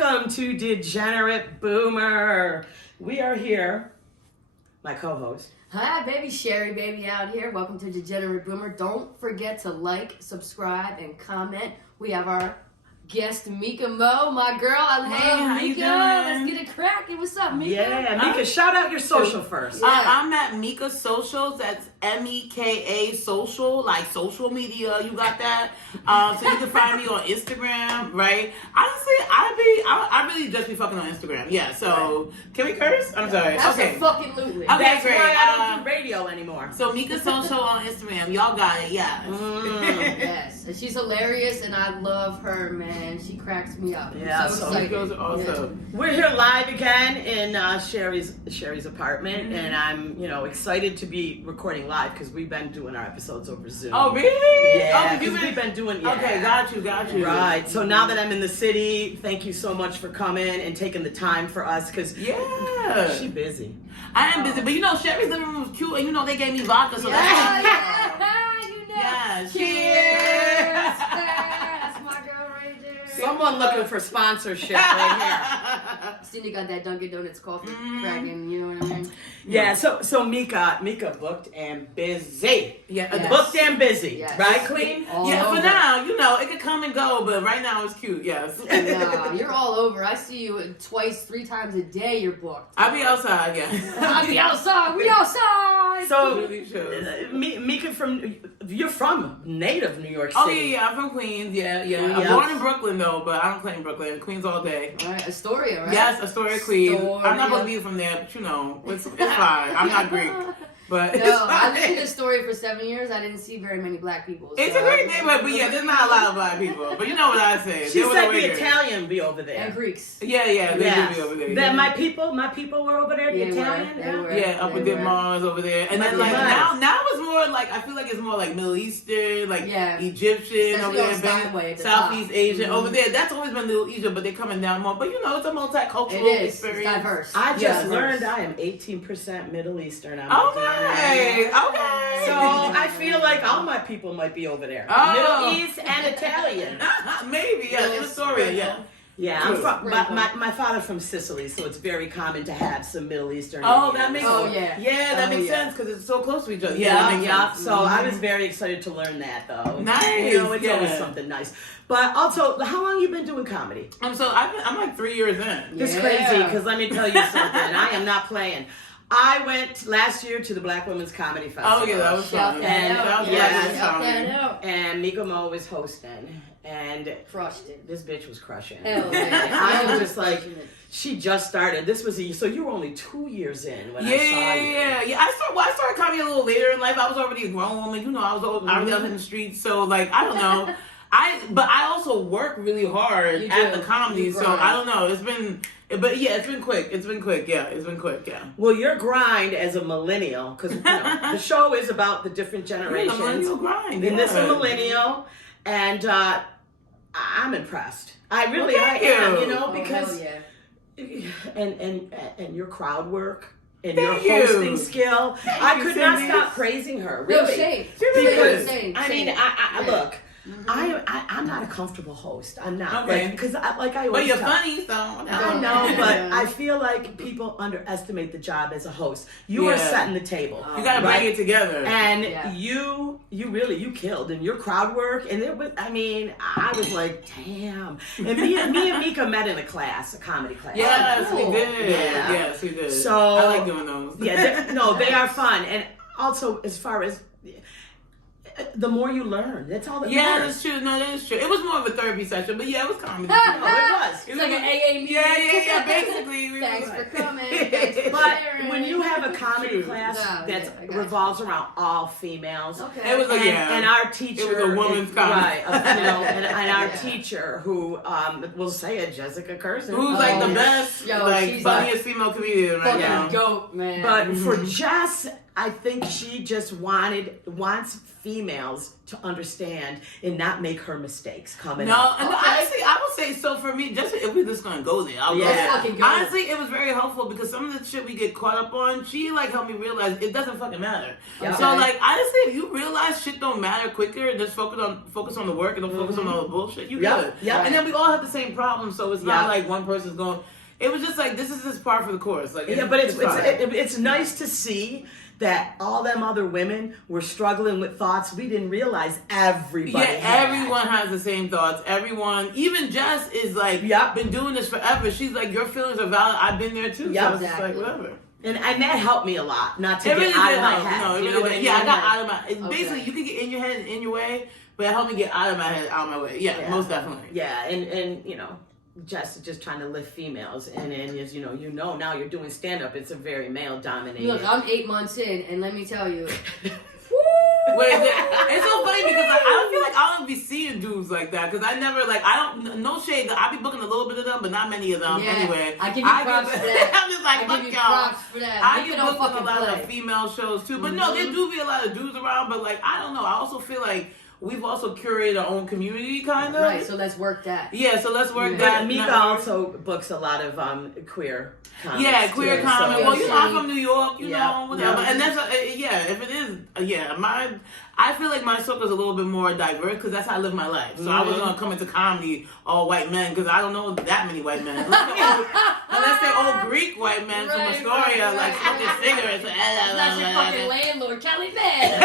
Welcome to Degenerate Boomer. We are here, my co-host. Hi, baby. Sheri, baby, out here. Welcome to Degenerate Boomer. Don't forget to like, subscribe, and comment. We have our guest, Meka Mo, my girl. I love Meka. Let's get it cracking. What's up, Meka? Yeah, Meka, shout out your social first. I'm at Meka Socials. That's MEKA Social, like social media. You got that? So you can find me on Instagram, right? Honestly, I really just be fucking on Instagram. Yeah. So can we curse? I'm sorry. Okay. Fucking lutely. Okay, That's great. why I don't do radio anymore. So Meka Social on Instagram. Y'all got it. Yeah. Yes. And she's hilarious, and I love her, man. She cracks me up. Yeah, I'm so so excited. Girls are awesome. We're here live again in Sheri's apartment, and I'm excited to be recording live because we've been doing our episodes over Zoom. Oh really? Yeah, Oh, we've been doing. Yeah. Okay, got you. Right. So now that I'm in the city, thank you so much for coming and taking the time for us because she busy. I am busy, but Sheri's living room is cute, and they gave me vodka, so Yeah. Yeah. Cheers. That's my girl right there. Someone looking for sponsorship right Cindy got that Dunkin' Donuts coffee cracking, you know what I mean? here. Yeah. So Meka booked and busy. Yeah. Yes. Booked and busy. Yes. Right, Queen? All Yeah, over. for now, it could come and go, but right now it's cute, yes. Nah, you're all over. I see you twice, 3 times a day. You're booked. I'll be outside, yeah. I'll be outside. We outside. So, Really shows. Meka, you're from native New York City. Oh, yeah, I'm from Queens, yeah. I'm born in Brooklyn, though, but I don't claim Brooklyn. Queens all day. All right, Astoria, right? Yes, Astoria, Queens. Astoria. I'm not supposed to be from there, but it's fine. I'm not Greek, but it's No, fine. I lived in Astoria for 7 years. I didn't see very many black people. It's so a great neighborhood, but yeah, there's not a lot of black people. But you know what I say. She They were said the the Uyghurs. Italian be over there. And Greeks. Yeah, they Yes. do be over there. That yeah. my people were over there. The They were, Italian. they were. Yeah, Upper They were. Mars over there, and then Upper like Mars. now it's more like I feel like it's more like Middle Eastern, like Egyptian over Especially on there, Steinway at the Southeast top. Asian over there. That's always been Little Egypt, but they're coming down more. But it's a multicultural It is. experience. It's diverse. I just Yeah, learned diverse. I am 18% Middle Eastern. Okay. So I feel like all my people might be over there. Oh. Middle East and Italian. Maybe, yeah, in Astoria, yeah. Yeah, I'm True. from my father's from Sicily, so it's very common to have some Middle Eastern. Oh, Indians. that makes that makes sense because it's so close to each other. Yeah, that makes sense. So I was very excited to learn that, though. Nice. It's always something nice. But also, how long you been doing comedy? I'm like 3 years in. It's crazy because let me tell you something. I am not playing. I went last year to the Black Women's Comedy Festival. Oh yeah, that was fun. And And Meka Mo was hosting, and Crushed it. this bitch was crushing. Hell yeah. I was just like, she just started. This was so you were only 2 years in when I saw you. Yeah. I started comedy a little later in life. I was already a grown woman. I was already out in the streets. So like, I don't know. But I also work really hard at the comedy. So I don't know. It's been quick. It's been quick. Yeah. Well, your grind as a millennial, because the show is about the different generations. The millennial grind. And this is a millennial, and I'm impressed. I really am. Because and your crowd work. And your hosting skill, I could not stop praising her. Really, No shame. Because Shame. I look. I'm not a comfortable host. I'm not. Okay. Because I always But you're tell- funny, so I know, but I feel like people underestimate the job as a host. You are setting the table. You gotta bring it together. And you really killed in your crowd work. And it was, I was like, damn. And me and Meka met in a comedy class. Yes, we did. Yeah. Yes, we did. So I like doing those. Yeah, they are fun. And also, as far as the more you learn, that's all that matters. That's true. No, that is true. It was more of a therapy session, but yeah, it was comedy. No, it was. It's like an AA meeting. Yeah. Basically, Thanks for coming. Thanks for But sharing. when you have a comedy True. class I that got revolves around all females, Okay. It was like and our teacher, It was a woman's comedy. right? And our teacher, who will say it, Jessica Curson, who's like the best, Yo, she's funniest female comedian right now. fucking goat, man. But for Jess, I think she just wants females to understand and not make her mistakes coming up. Honestly, I would say, so for me, just if we're just gonna go there, I'll go Yeah. there. Fucking go. Honestly, it was very helpful because some of the shit we get caught up on, she like helped me realize it doesn't fucking matter. Yeah. So Okay. like honestly, if you realize shit don't matter quicker and just focus on the work and don't focus on all the bullshit, you Yeah. good. Yeah. And then we all have the same problem, so it's not Yeah. like one person's going. It was just like this is just par for the course. Like Yeah, but fine. it's nice to see that all them other women were struggling with thoughts we didn't realize everybody had. Everyone has the same thoughts. Everyone, even Jess is like, Yep. been doing this forever. She's like, your feelings are valid. I've been there too. Yep. So it's just like, Exactly. whatever. And that helped me a lot, not to It get really out did of my help. head. No, it You really know what did. I Yeah, I mean? got Like, out of my. It's Okay. basically, you can get in your head, in your way, but it helped me get out of my head, out of my way. Yeah, Yeah. most definitely. Yeah, and you know, just trying to lift females, and as you know, now you're doing stand up. It's a very male dominated. Look, I'm 8 months in, and let me tell you. Wait, it's so funny because like, I don't feel like I don't be seeing dudes like that because I never like I don't no shade. I be booking a little bit of them, but not many of them. Yeah, Anyway, I give you props for that. I'm just like I fuck give you y'all. props for that. I You get don't booked on a fucking lot play. of female shows too, but no, there do be a lot of dudes around. But like I don't know. I also feel like we've also curated our own community, kind of. Right, so let's work that. Yeah, so let's work Yeah. that. But Mika network. also books a lot of queer comics. Yeah, queer too, comment. so- Well, you know, I'm from New York, you Yeah. know, whatever. Yeah. And that's, if it is, I feel like my circle's a little bit more diverse because that's how I live my life. So I wasn't going to come into comedy all white men because I don't know that many white men. Unless they're old Greek white men from Right, Astoria, right, like right. smoking cigarettes. That's your fucking landlord, Kelly Bed.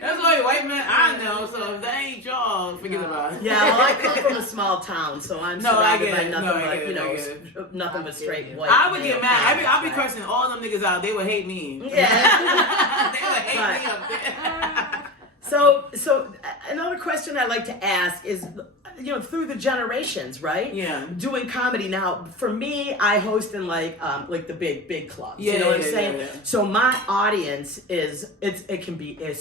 That's the only white men I know, so if that ain't y'all, forget about it. Yeah, well, I come from a small town, so I'm No, I surrounded get by it. nothing No, I but, get you it, I know, get nothing but straight white. I would male get mad. comics, I'll be right? cursing all them niggas out. They would hate me. Yeah. They would hate me up there. So another question I like to ask is, you know, through the generations, right? Yeah. Doing comedy now. For me, I host in like the big clubs. Yeah, you know what I'm yeah, saying? yeah. So my audience is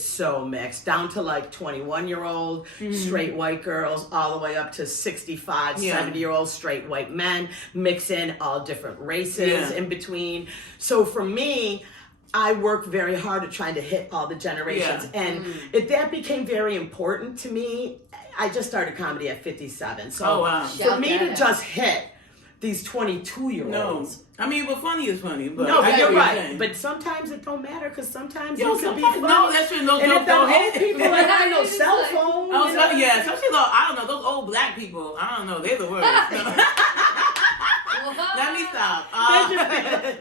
so mixed, down to like 21-year-old straight white girls, all the way up to 65, Yeah. 70-year-old straight white men, mix in all different races Yeah. in between. So for me, I work very hard at trying to hit all the generations. Yeah. And that became very important to me. I just started comedy at 57. So Oh, wow. for Shout me that to out. just hit these No. 22-year-olds. I mean, but funny is funny. But No, I but get you're what you're right. saying. But sometimes it don't matter because sometimes Yo, it can be sometimes, funny. no, that's true. Those And jokes if them don't old hit. people ain't got no It's cell like- phone, Oh, you know? yeah, especially though, I don't know, those old black people, I don't know, they're the worst. Let me stop.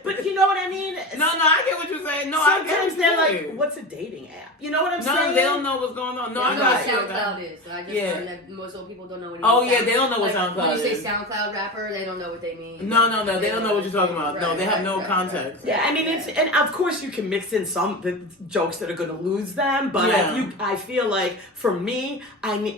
But you know what I mean? No, I get what you're saying. No, I get Sometimes what they're you're like, saying. what's a dating app? You know what I'm No, saying? they don't know what's going on. No, I I know got what you. SoundCloud is. So I just Yeah. learned that most old people don't know what it Oh, means. yeah, they don't know what Like, SoundCloud When you say is. SoundCloud rapper, they don't know what they mean. No, they don't know what you're talking about. No, Right, they have right, no right, context. Yeah, I mean, and of course you can mix in some jokes that are going to lose them, but Yeah. I feel like for me, I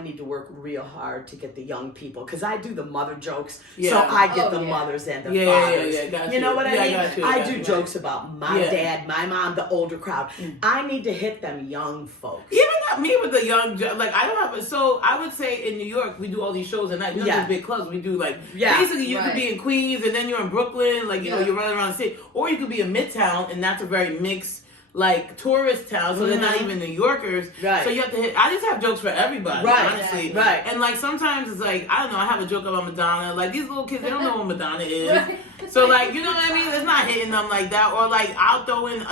need to work real hard to get the young people because I do the mother jokes, Yeah. so I get Oh, the yeah. mothers and the Yeah, yeah, fathers. yeah, got You know you. what Yeah, I mean? got you, I got do you. jokes about my Yeah. dad, my mom, the older crowd. I need to hit them young folks. Even not me with the young, like I don't have. So I would say in New York we do all these shows at night. We don't Yeah. do big clubs. We do like Yeah. basically you could Right. be in Queens and then you're in Brooklyn, like you know Yeah. you're running around the city, or you could be in Midtown and that's a very mixed like tourist town. So they're not even New Yorkers. Right. So you have to hit. I just have jokes for everybody, Right. honestly. Right. And like sometimes it's like I don't know. I have a joke about Madonna. Like these little kids, they don't know what Madonna is. Right. So like you know what I mean? It's not hitting them like that. Or like I'll throw in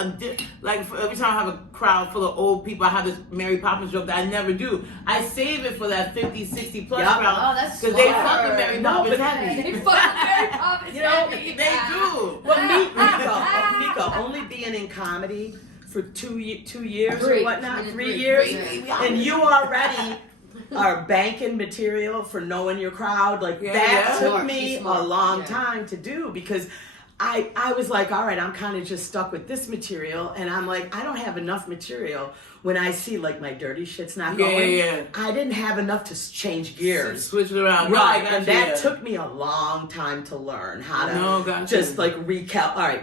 like for every time I have a crowd full of old people, I have this Mary Poppins joke that I never do. I save it for that 50, 60 plus Yup. crowd Oh, that's because they smart. fuck with Mary No, Poppins but- heavy. They fucking Mary Poppins. You know, heavy. They do. Well, Mika, only being in comedy for 2 years Three. or whatnot, Three. 3 years, Three. and you already are banking material for knowing your crowd. Like Yeah, that yeah. took Smart. me She's a smart. long Yeah. time to do because I was like, all right, I'm kind of just stuck with this material, and I'm like, I don't have enough material. When I see like my dirty shit's not Yeah, going, yeah. I didn't have enough to change gears. Switch it around. No, I Right, got and you, that yeah. took me a long time to learn how to No, got just you. like recalculate,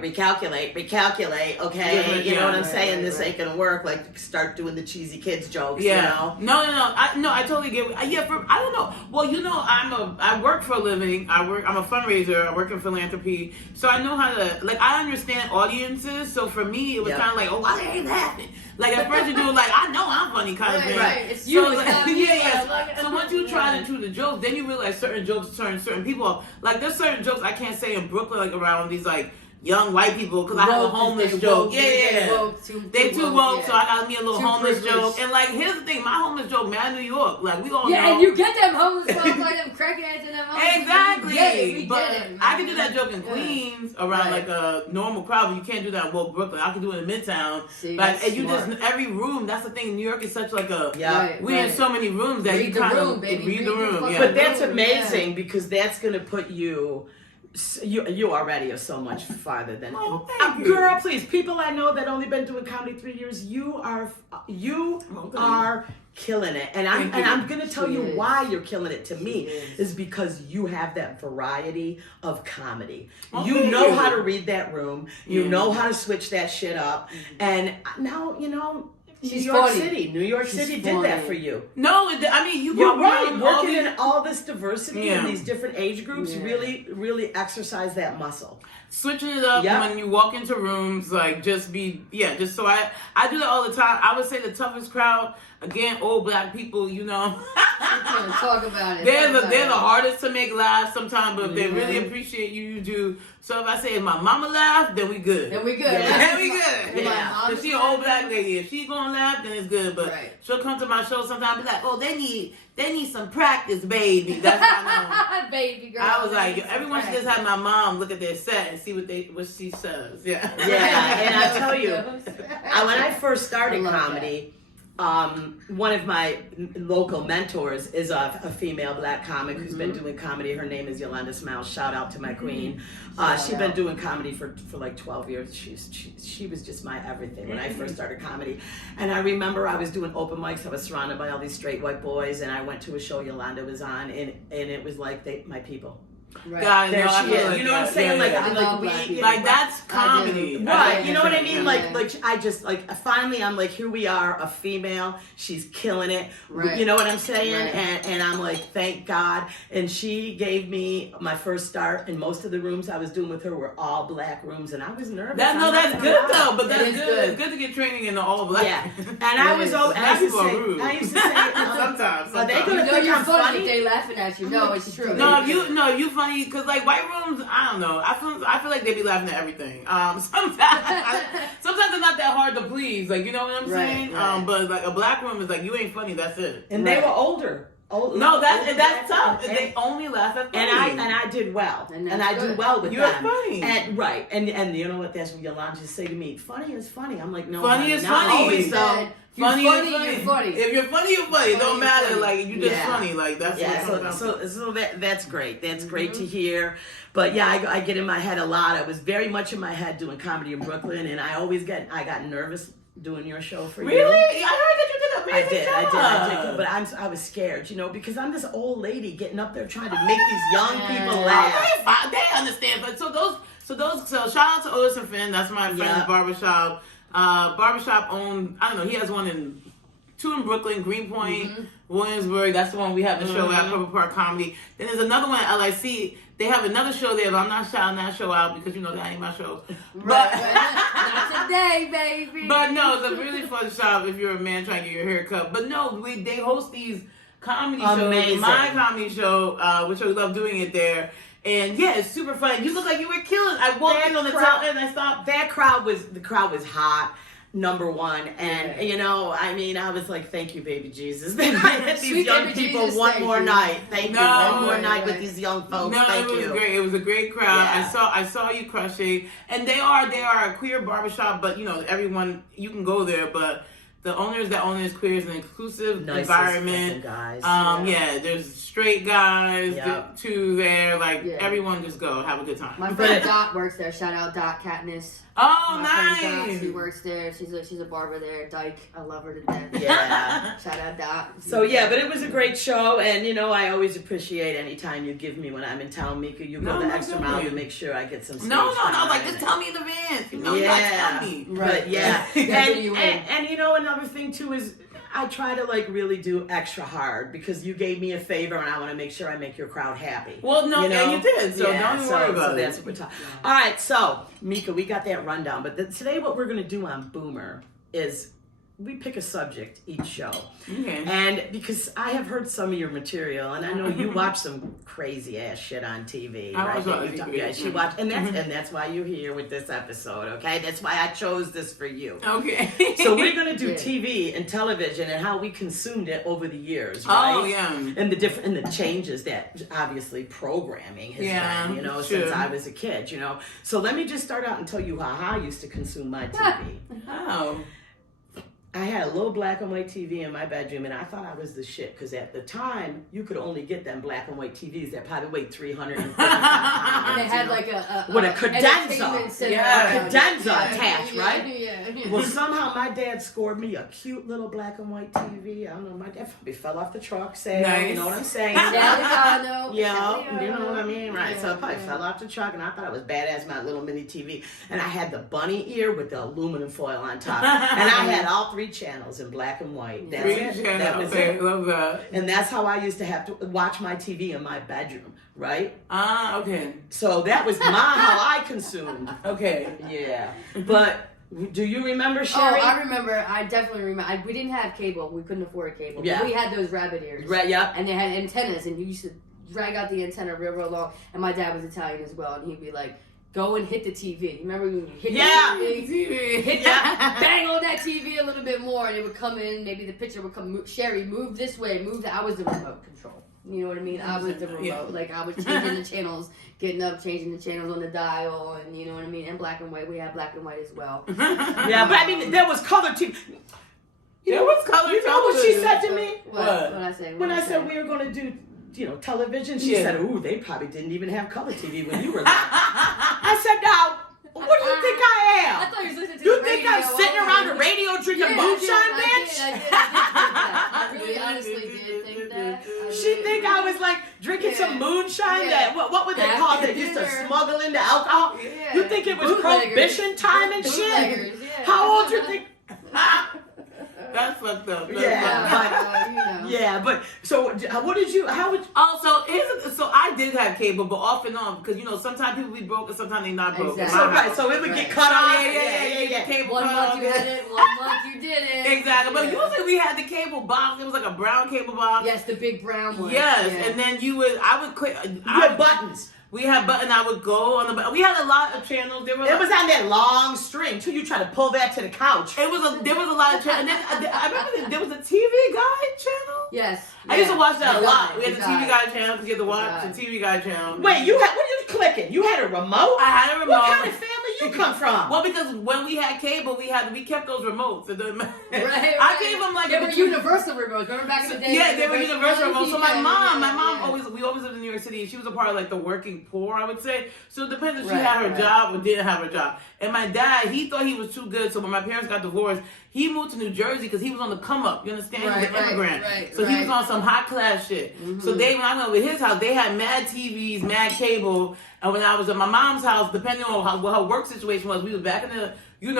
okay, Different, you know yeah. what I'm Right, saying? right, This right. ain't gonna work, like start doing the cheesy kids jokes, Yeah. you know? No. I totally get. Yeah. I don't know. Well, you know, I work for a living. I'm a fundraiser. I work in philanthropy. So I I know how to, like, I understand audiences, so for me, it was kind of like, oh, why they ain't laughing? Like, at first you do it like, I know I'm funny kind of thing. Right, it's So you, it's it's like, not me. yeah. So once you try to do the jokes, then you realize certain jokes turn certain people off. Like, there's certain jokes I can't say in Brooklyn, like, around these, like, young white people, because I have a homeless joke. They too woke, so I got me a little homeless joke. And like, here's the thing, my homeless joke, man, New York, like we all know. Yeah, and you get them homeless folks like them crackheads and them homeless. Exactly. We but get it. I can do that joke in Queens around like a normal crowd, but you can't do that in woke Brooklyn. I can do it in Midtown. See, like, and you smart. just every room. That's the thing. New York is such like a We're in so many rooms that read you the kind room, of baby. read the room. Yeah. But that's amazing because that's going to put you. You already are so much farther than girl. Please, people I know that only been doing comedy 3 years. You are killing it, and I'm gonna tell you why you're killing it. To me, is because you have that variety of comedy. You know how to read that room. You know how to switch that shit up, and now you know. New York City did that for you. No, I mean you're right. Working in all this diversity and these different age groups really exercise that muscle. Switching it up when you walk into rooms, like just so I do that all the time. I would say the toughest crowd, again, old black people, you know. Talk about it. They're the hardest to make laugh sometimes, but if they really appreciate you, you do. So if I say if my mama laughed, then we good. Then we good. Then we good. Yeah. If she an old black lady, if she gonna laugh, then it's good. But she'll come to my show sometimes and be like, oh, they need some practice, baby. That's how I know. Baby girl. I was like, everyone should just have my mom look at their set and see what she says. Yeah. Yeah, and I tell you, when I first started comedy, one of my local mentors is a female black comic who's been doing comedy. Her name is Yolanda Smiles. Shout out to my queen. She's been doing comedy for like 12 years. She was just my everything when I first started comedy. And I remember I was doing open mics. I was surrounded by all these straight white boys, and I went to a show Yolanda was on, and it was like my people. Right. God, there she is. You know what I'm saying? Like that's comedy. Right. You know what I mean? Like I just finally I'm like, here we are, a female. She's killing it. Right. You know what I'm saying? Right. And I'm like, thank God. And she gave me my first start, and most of the rooms I was doing with her were all black rooms, and I was nervous. That's good though. But that's good. It's good to get training in the all black. Yeah. And I was always I used to say sometimes. Are they gonna think you're I'm funny funny? if they laughing at you. No, it's true. No, you funny because like white rooms, I don't know. I feel like they be laughing at everything. Sometimes they're not that hard to please. Like you know what I'm saying? Right. But like a black room is like you ain't funny. That's it. And they were older. No, that's tough. And they only laugh at funny. And I did well. And I do well with You're them. funny. And you know what? That's what Yolanda just say to me. Funny is funny. I'm like, no. Funny is funny. Always so. Funny, you're funny. If you're funny, you're funny. It don't matter. Like you just funny. Like that's so that's great. That's great to hear. But yeah, I get in my head a lot. I was very much in my head doing comedy in Brooklyn, and I got nervous doing your show for you. Really? I heard that you did an amazing job. I did. But I was scared, because I'm this old lady getting up there trying to make these young people laugh. They understand. But so shout out to Otis and Finn. That's my friend's barbershop. Barbershop owned, I don't know, he has two in Brooklyn, Greenpoint, Williamsburg. That's the one we have the show at Purple Park Comedy. Then there's another one at LIC. They have another show there, but I'm not shouting that show out because that ain't my show. But not today, baby. But no, it's a really fun shop if you're a man trying to get your hair cut. But no, they host these comedy shows. My comedy show, which I love doing it there. And yeah, it's super fun. You look like you were killing. I walked in on the top and I stopped. The crowd was hot. Number one, and I was like, thank you, baby Jesus. That I had these young people one more night. Thank you, one more night with these young folks. No, it was great. It was a great crowd. Yeah. I saw you crushing, and they are a queer barbershop, but everyone you can go there, but. The owners that own this queer is an inclusive environment. Guys. There's straight guys too there. Everyone just go have a good time. My friend Dot works there. Shout out Dot Katniss. Oh, My nice. friend Dot, she works there. She's a barber there. Dyke, I love her to death. Yeah. Shout out Dot. So but it was a great show, and I always appreciate any time you give me when I'm in town, Mika. You go the extra mile to make sure I get some stage No, time. like just tell me in advance. You gotta tell me. Right. Yeah. And another thing too is I try to like really do extra hard because you gave me a favor and I want to make sure I make your crowd happy. Well, no, you know? and you did, so Yeah, don't worry about so it. that's what we're talking. All right, so Meka, we got that rundown, but today what we're gonna do on Boomer is we pick a subject each show. Okay. And because I have heard some of your material, and I know you watch some crazy ass shit on TV, I right? watch that on you talk- TV. Yeah, she watched, and that's why you're here with this episode, okay? That's why I chose this for you. Okay. So we're gonna do Yeah. TV and television and how we consumed it over the years, right? Oh, yeah. And the changes that obviously programming has been, you know, sure. since I was a kid, you know. So let me just start out and tell you how I used to consume my TV. Oh. I had a little black and white TV in my bedroom, and I thought I was the shit because at the time you could only get them black and white TVs that probably weighed 350 pounds. And they had you know? like a With a cadenza. entertainment center. Yeah. A cadenza attached, Yeah, right? Yeah. Well, somehow my dad scored me a cute little black and white TV. I don't know, my dad probably fell off the truck sale. Nice. You know what I'm saying? Italiano. Yeah, you know what I mean? Right. So I probably Yeah. fell off the truck and I thought I was badass, my little mini TV. And I had the bunny ear with the aluminum foil on top. And I had all 3 channels in black and white. That's it. That was it. Love that. And that's how I used to have to watch my TV in my bedroom, right? Ah, okay. So that was how I consumed. Okay. Yeah. But do you remember, Oh, Sheri? I remember. I definitely remember. We didn't have cable. We couldn't afford cable. Yeah. But we had those rabbit ears. Right, yep. And they had antennas, and you used to drag out the antenna real long. And my dad was Italian as well, and he'd be like, "Go and hit the TV." Remember when you hit Yeah. the TV? Hit that, bang on that TV a little bit more, and it would come in. Maybe the picture would come. Sheri, move this way. Move that. I was the remote control. You know what I mean? I was the remote. Yeah. Like I was changing the channels, getting up, changing the channels on the dial, and you know what I mean. And black and white. We had black and white as well. Yeah, but I mean, there was color TV. There was color You know what she television. said to me? What? What? What I say? When What I said we were going to do, television, she Yeah. said, "Ooh, they probably didn't even have color TV when you were there." I said, "Now, what do you think I I am? thought you was listening to You the think radio. I'm sitting around a radio drinking moonshine, bitch?" I really honestly did think that. She think I was like drinking some moonshine. Yeah. That what would they After call it? Used to dinner. smuggle into alcohol. Yeah. You think it was Bootleggers. prohibition time and shit? Bootleggers, yeah. How old you think? That's fucked up. That's Yeah. fucked up. But, you know. Yeah, but so what did you? How would? Oh, so I did have cable, but off and on because sometimes people be broke and sometimes they not broke. Exactly. So right, so it would get cut off. Yeah. Cable One cut month off. you had it, 1 month you didn't. Exactly, but Yeah. usually we had the cable box. It was like a brown cable box. Yes, the big brown one. Yes, Yeah. and then I would click. You had buttons. We had button. I would go on the button. We had a lot of channels. There were. It was on that long string too. You try to pull that to the couch. There was a lot of channels. And then I remember there was a TV Guide channel. Yes. I used to watch that a The lot. Guide, We had the the TV Guide. Guide channel because you had to watch Guide. the TV Guide channel. Wait, what are you clicking? You had a remote? I had a remote. What kind of family you come from? Well, because when we had cable, we kept those remotes. It doesn't matter. Right, I gave them like they were between- universal remotes. Remember back in the day? Yeah, they were universal remotes. So my mom Yeah. we always lived in New York City. She was a part of like the working poor, I would say. So it depends if she Right, had her right. job or didn't have her job. And my dad, he thought he was too good. So when my parents got divorced, he moved to New Jersey because he was on the come up. You understand? He was an Right, immigrant. right, So he was right. on some high class shit. Mhm. So when I went over his house, they had mad TVs, mad cable. And when I was at my mom's house, depending on what her work situation was, we was back in the,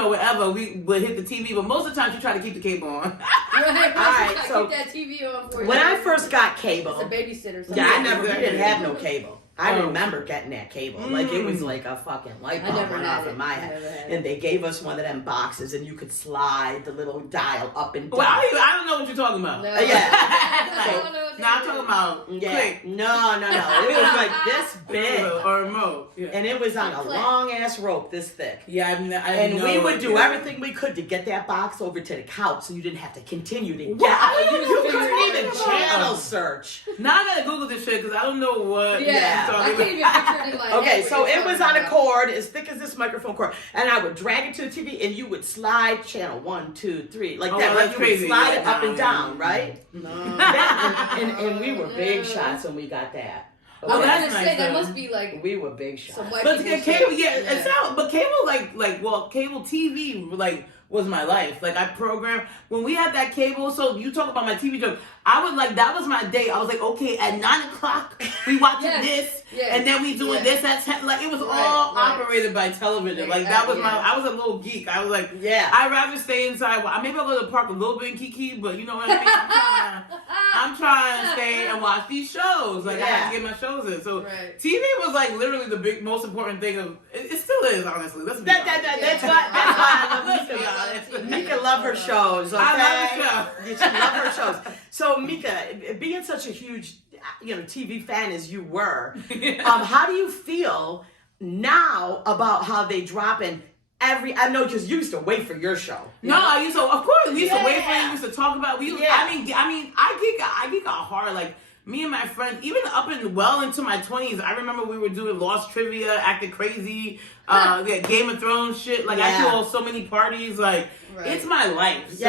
wherever, we would hit the TV. But most of the time, she tried to keep the cable on. Right, Alright, so keep that TV on for you. When I first got cable, It's a babysitter. So yeah, we exactly. didn't have no cable. I Oh. remember getting that cable. Like it was like a fucking light I bulb never went had off it. in my I head. never had it. And they gave us one of them boxes and you could slide the little dial up and down. Well, I don't know what you're talking about. No. Yeah. No, I'm talking about Yeah. click. No. It was like this big. Or remote. Yeah. And it was on a Click. long ass rope this thick. Yeah, And we would do everything we could to get that box over to the couch so you didn't have to continue to get What? out. You You couldn't couldn't even talk about channel it. search. Now I gotta Google this shit because I don't know what. Yeah, you're I talking can't even about. picture it in my Okay, head so what you're it was talking on a about. cord as thick as this microphone cord, and I would drag it to the TV, and you would slide channel 1, 2, 3, like Oh, that. that's Like you would crazy. slide Yeah, it up and yeah. down, right? And we were big shots when we got that. I was Oh, that's gonna nice, say that though. must be like We were big shots. some white But people cable, shit. yeah, it sound, but cable cable TV, like was my life. Like I programmed when we had that cable. So you talk about my TV show. I was like, that was my day. I was like, okay, at 9:00 we watching this, and then we doing this at 10. Like it was all operated by television. Like that was I was a little geek. I was like, I'd rather stay inside. Maybe I'll go to the park a little bit in Kiki, but you know what I mean. I'm trying to stay and watch these shows. Like I have to get my shows in. So TV was like literally the most important thing of. It still is, honestly. That's why I love Meka. Meka love her shows. Okay? I love the show. She love her shows. So Meka, being such a huge, TV fan as you were, how do you feel now about how they drop in I know because you used to wait for your show. No, I used to. Of course, we used to wait for it. We used to talk about. I geek out hard. Like me and my friends, even up and well into my 20s. I remember we were doing Lost Trivia, acting crazy, Game of Thrones shit. Like I threw so many parties. Like it's my life. So.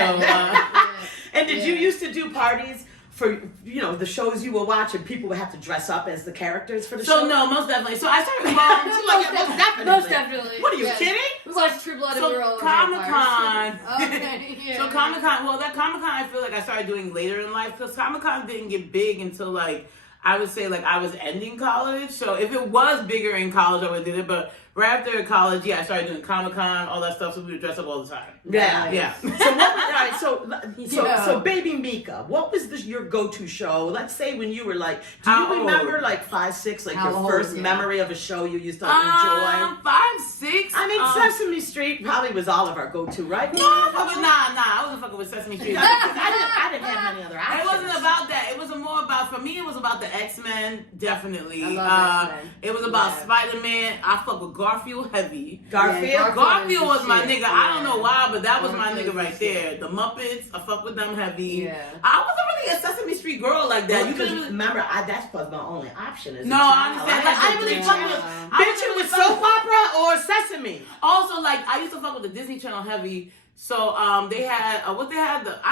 And did you used to do parties for the shows you were watching? People would have to dress up as the characters for the show. So no, most definitely. So I started. Most definitely. What are you kidding? We watched True Blood and we were all Comic-Con. Okay. So Comic-Con. Well, that Comic-Con I feel like I started doing later in life because Comic-Con didn't get big until like I would say like I was ending college. So if it was bigger in college, I would have did it. But right after college, I started doing Comic-Con, all that stuff. So we would dress up all the time. Yeah. So baby Meka, what was your go-to show? Let's say when you were like, do you remember like 5, 6, like your first memory of a show you used to enjoy? 5, 6. I mean, Sesame Street probably was all of our go-to, right? No, I wasn't fucking with Sesame Street. I didn't have many other options. It wasn't about that. It was more about, for me, it was about the X-Men, definitely. I love X-Men. It was about Spider-Man. I fuck with Garfield heavy. Garfield Was my nigga. I don't know why, but that was my nigga right there. The Muppets, I fuck with them heavy. Yeah. I wasn't really a Sesame Street girl like that. You couldn't remember. That's was my only option. As I understand. I really fuck with. Bitch, it was soap opera or Sesame. Also, like I used to fuck with the Disney Channel heavy. So they had I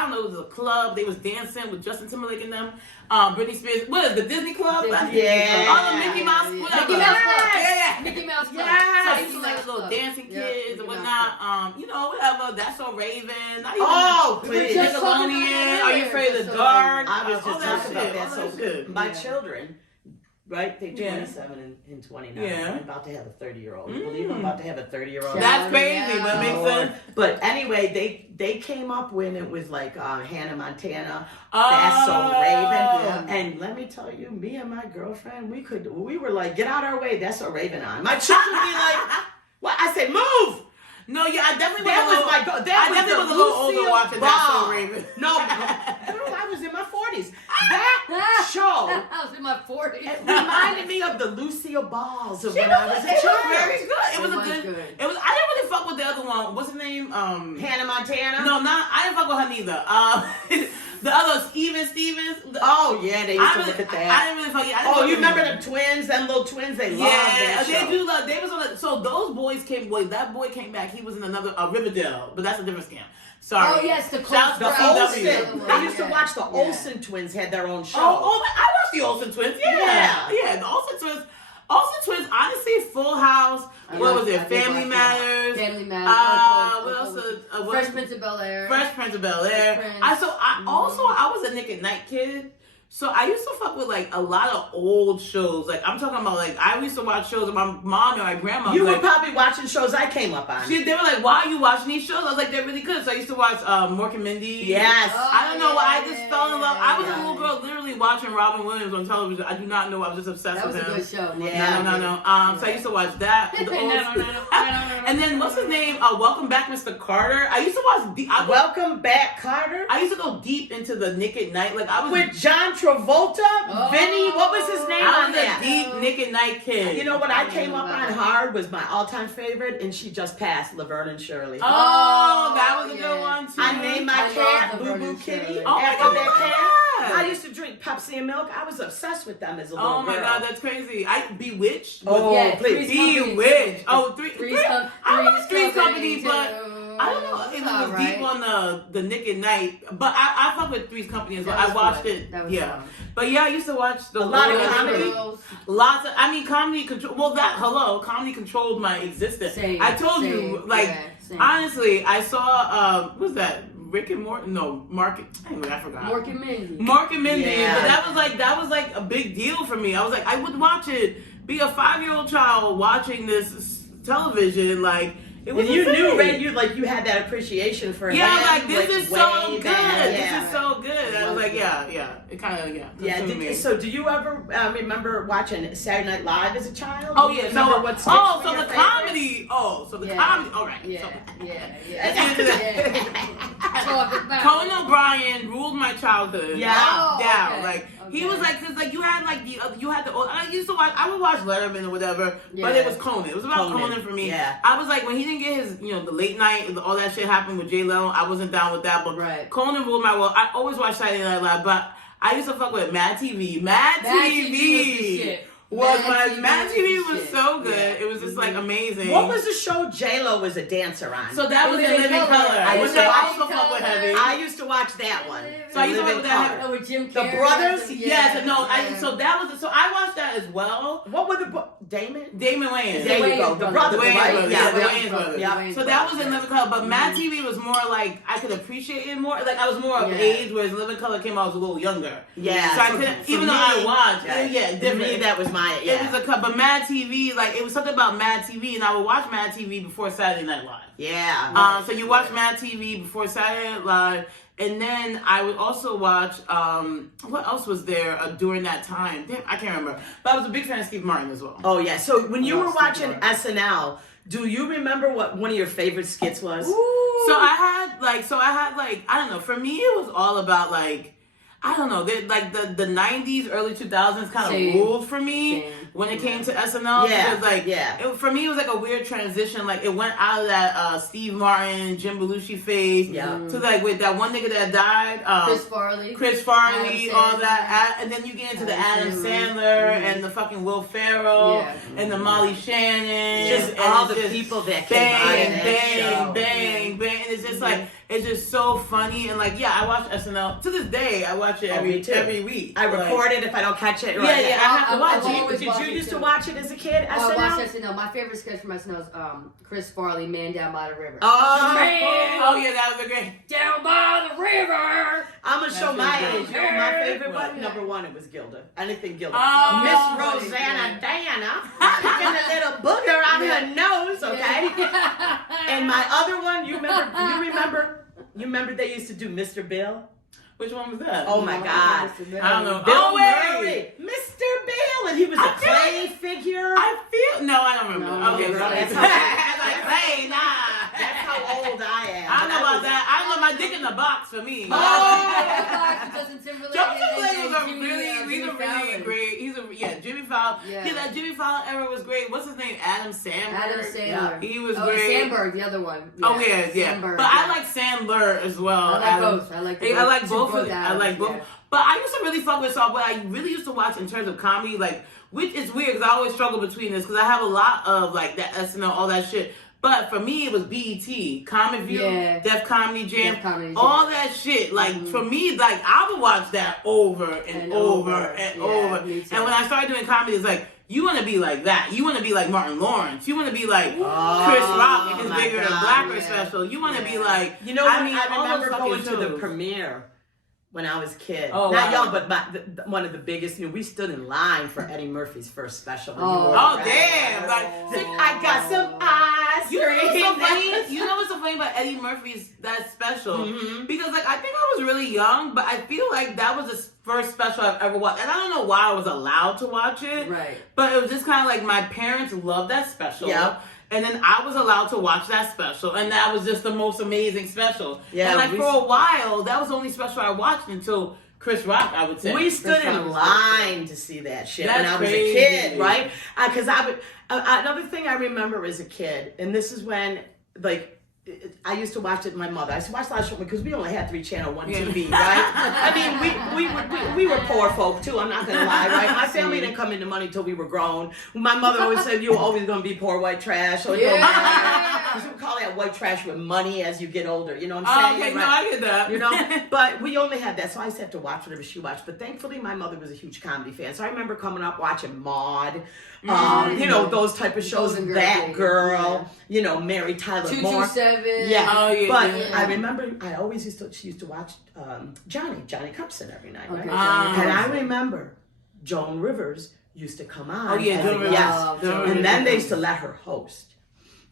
don't know, it was a club. They was dancing with Justin Timberlake and them. Britney Spears. What is the Disney Club? Yeah. Oh, the Mickey Mouse. Whatever. Mickey Mouse Club. Yeah. Mickey Mouse Club. Yeah. So I Mickey used to like Mouse little Club. dancing kids and whatnot. Whatever. That's so Raven. Please. Nickelodeon. Are You Afraid of the Dark? I was just talking about that. So good. My children. Right? They're 27 and 29. I'm about to have a 30-year-old. You believe I'm about to have a 30-year-old? That's crazy, but it makes sense. But anyway, they came up when it was like Hannah Montana, That's So Raven. And let me tell you, me and my girlfriend, we were like, get out our way, That's So Raven on. My children would be like, what? I said, move! No, I definitely was a little older watching That's So Raven. No, girl, I was in my 40s. That show. I was in my 40s. It reminded me of the Lucille Balls of when I was a child. Very good. It was good. It was. I didn't really fuck with the other one. What's his name? Hannah Montana. No, I didn't fuck with her neither. The other Stevens. Oh yeah, they used to look at that. I didn't really fuck. You remember the twins? Them little twins. They loved that show. They do love. They was on. So those boys came. Boy, that boy came back. He was in another Riverdale, but that's a different scam. Sorry. Oh yes, the Olsen. They used to watch the Olsen twins had their own show. I watched the Olsen twins. Yeah. The Olsen twins. Honestly, Full House. What was it? Family Matters. What else? Fresh Prince of Bel-Air. I was a Nick at Night kid. So I used to fuck with like a lot of old shows. Like I'm talking about like I used to watch shows with my mom and my grandma. You were probably watching shows I came up on. They were like, "Why are you watching these shows?" I was like, "They're really good." So I used to watch Mork and Mindy. Yes. I don't know why I just fell in love. I was a little girl literally watching Robin Williams on television. I do not know. I was just obsessed with him. That was a good show. No. So I used to watch that. And then what's his name? Welcome Back, Mr. Carter. I used to watch. Welcome Back, Carter. I used to go deep into the Nick at Night. Like I was with John Travolta, Vinny. What was his name on that? I was a deep Nick at Night kid. You know what I came up on hard was my all-time favorite, and she just passed, Laverne and Shirley. Oh, that was a good one too. I named my cat Boo Boo Kitty after that cat. I used to drink Pepsi and milk. I was obsessed with them as a little girl. Oh my God, that's crazy. Bewitched. Please. Bewitched. Three's Company, but I don't know if it was deep on the Nick at Night, but I fuck with Three's Company as well. I watched it. That was yeah. fun. But yeah, I used to watch a lot of comedy. Lots of, I mean, comedy control. Well, comedy controlled my existence. Same, I told you, like, honestly, I saw, what was that? Rick and Morty? No, anyway, I forgot. Mark and Mindy. Mark and Mindy. Yeah. But that was like a big deal for me. I was like, I would watch it. Be a 5-year-old child watching this television, like. It was and you knew, Ray, you had that appreciation for him. Like, this is so good. Yeah. This is so good. I was like, yeah. It kind of, Yeah. So, do you ever remember watching Saturday Night Live as a child? Oh, yeah. So the comedy. Oh, so the comedy. All right. Yeah. Conan O'Brien ruled my childhood. Yeah. Down. Okay. Like, he was like, cause like you had like I would watch Letterman or whatever, but it was Conan. It was about Conan for me. Yeah. I was like, when he didn't get his, the late night, all that shit happened with J Lo, I wasn't down with that. But Conan ruled my world. I always watched Saturday Night Live, but I used to fuck with Mad TV. Mad TV was so good. Yeah. It was just like amazing. What was the show J-Lo was a dancer on? So that was in Living Color. I used to also fuck with Heavy. I used to watch that one. So I used to watch with that. Oh, with Jim Carrey. The brothers? Yes, no. So I watched that as well. What were the Damon Wayans. There you go. The brothers, right? Yeah, the Wayans brothers. Yeah. So that was in Living Color, but Mad TV was more like I could appreciate it more. Like I was more of age, whereas Living Color came out I was a little younger. Yeah. So I couldn't, even though I watched. For me, that was my. It was a cut, but Mad TV, like it was something about Mad TV, and I would watch Mad TV before Saturday Night Live. Yeah. So you watch Mad TV before Saturday Night Live. And then I would also watch, what else was there during that time? Damn, I can't remember. But I was a big fan of Steve Martin as well. Oh, yeah. So when you were watching SNL, do you remember what one of your favorite skits was? Ooh. So I had I don't know. For me, it was all about like, I don't know. Like the 90s, early 2000s kind of ruled for me when it came to SNL. Because for me, it was like a weird transition. Like it went out of that Steve Martin, Jim Belushi phase to like with that one nigga that died. Chris Farley, all that. And then you get into the Adam Sandler and the fucking Will Ferrell and the Molly Shannon. Just all the people that came out of that show. Bang. And it's just like, it's just so funny. And like, I watch SNL. To this day, I watch it every week. I record it if I don't catch it. I have to watch it. Did you used to watch it as a kid, SNL? I watched SNL. My favorite sketch from SNL is Chris Farley, Man Down by the River. That was a great. Down by the river. I'm going to show my age. You know my favorite one? Number one, it was Gilda. Anything Gilda. Oh, Miss Rosanna Diana picking a little booger on her nose, okay? And my other one, you remember they used to do Mr. Bill? Which one was that? Oh my God. I don't know. Bill Murray. Mr. Bill. And he was a clay figure. No, I don't remember. Okay, that's clay, nah. That's how old I am. I don't know about that. I don't know, my dick in the box for me. Justin Timberlake. Justin Timberlake was really great. Jimmy Fallon. Yeah, that Jimmy Fallon era was great. What's his name? Adam Sandler. Yeah. He was great. Sandberg, the other one. Sandberg, but I like Sandler as well. I like both. I like both. I like both. Yeah. But I used to really fuck with what I really used to watch in terms of comedy, like, which is weird because I always struggle between this because I have a lot of like that SNL, all that shit. But for me, it was BET, Comic View, Def Comedy Jam, all that shit. Like, for me, like, I would watch that over and over and over. And when I started doing comedy, it's like, you want to be like that. You want to be like Martin Lawrence. You want to be like Chris Rock in his Bigger and Blacker special. You want to be like, I remember going to the premiere when I was a kid. Not young, but one of the biggest. We stood in line for Eddie Murphy's first special. Damn! I got some ice cream. You know what's so funny about Eddie Murphy's that special? Mm-hmm. Because like I think I was really young, but I feel like that was the first special I've ever watched, and I don't know why I was allowed to watch it. Right. But it was just kind of like my parents loved that special. Yep. And then I was allowed to watch that special, and that was just the most amazing special. Yeah, and like for a while, that was the only special I watched until Chris Rock, I would say. We stood in line to see that shit when I was a kid, right? Because another thing I remember as a kid, and this is when, like, I used to watch it with my mother. I used to watch a lot of shows because we only had 3-channel, 1 TV, right? I mean, we were poor folk too. I'm not gonna lie, right? My family didn't come into money until we were grown. My mother always said, "You're always gonna be poor white trash." Or because we call that white trash with money as you get older. You know what I'm saying? Okay, right? no, I get that. You know, but we only had that, so I used to have to watch whatever she watched. But thankfully, my mother was a huge comedy fan, so I remember coming up watching Maude. You know, those type of shows. Golden Girl, That Girl. You know, Mary Tyler Moore. 227. Yeah. Oh, yeah, But yeah. I remember I always she used to watch Johnny Cupson every night, right? Okay, And I remember Joan Rivers used to come on. Oh, yeah, Joan Rivers. Yes. Joan Rivers. And then they used to let her host.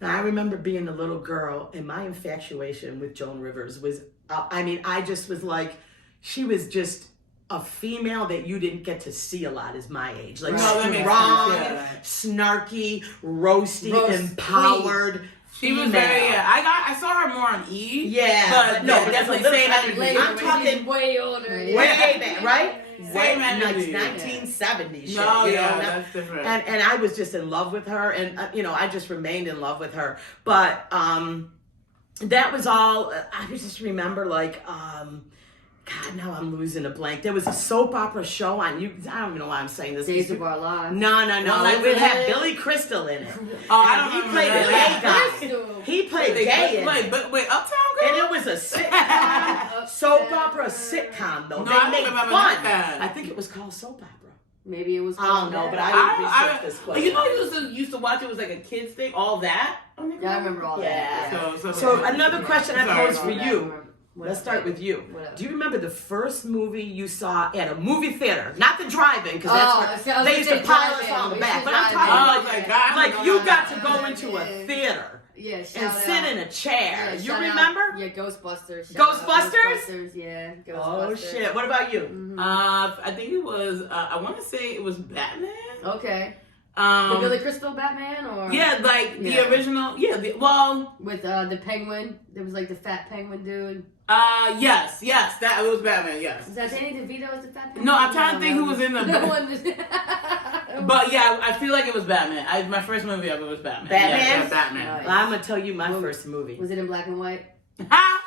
Now, I remember being a little girl, and my infatuation with Joan Rivers was, I just was like, she was just a female that you didn't get to see a lot as my age. Like, No, that makes strong, sense, yeah. snarky, roasty, Roast empowered. She was female. very. I saw her more on E. Yeah, but no, no, but definitely that's a same little energy. Later, I'm when talking she's way older. way back, right? Same Way, energy. 1970s shit. No, you yeah, know? that's different. And I was just in love with her, and you know, I just remained in love with her. But that was all. I just remember like. God, now I'm losing a blank. There was a soap opera show on you. I don't even know why I'm saying this. Days of Our Lives. No. Well, It would have like- Billy Crystal in it. Oh, I And don't he remember played the that. gay guy. He played gay in it. Wait, Uptown Girl? And it was a sitcom, soap opera sitcom though. No, They I don't made remember fun. that. I think it was called soap opera. Maybe it was. I don't know, but I didn't research this question. You know, you used to watch it was like a kids thing. All that. Yeah, I remember all Yeah. that. So another question I Sorry. pose for you. What Let's else? start with you. What else? Do you remember the first movie you saw at a movie theater? Not the drive-in, because that's Oh, where see, I was they gonna used to say pile us drive-in. on the We back. should But I'm drive-in. talking Oh, my God. like you got to go into a theater Yeah, and shout sit out. in a chair. Yeah, You shout out. remember? Yeah, Ghostbusters. Shout out Ghostbusters? Ghostbusters, yeah. Ghostbusters. Oh shit! What about you? Mhm. I think it was. I want to say it was Batman. Okay. The Billy Crystal Batman, or Yeah, like the Yeah. original. Yeah. Well. with the penguin. There was like the fat penguin dude. Yes. That it was Batman. Yes. Is that Danny DeVito as the fat penguin? No, I'm trying to think who was in the. No one. But yeah, I feel like it was Batman. My first movie ever was Batman. Batman? Yeah, Batman. Right. Well, I'm gonna tell you my Well, first movie. Was it in black and white? Ha!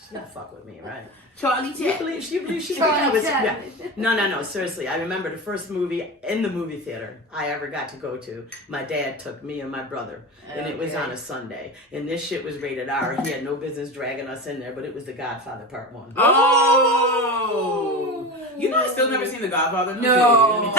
She's gonna fuck with me, right? Charlie Do you Chan. believe she Charlie was, Chaplin. yeah. No, seriously. I remember the first movie in the movie theater I ever got to go to. My dad took me and my brother, and it was Okay. on a Sunday. And this shit was rated R. He had no business dragging us in there, but it was The Godfather Part 1. Oh! You know, I still never seen The Godfather. No.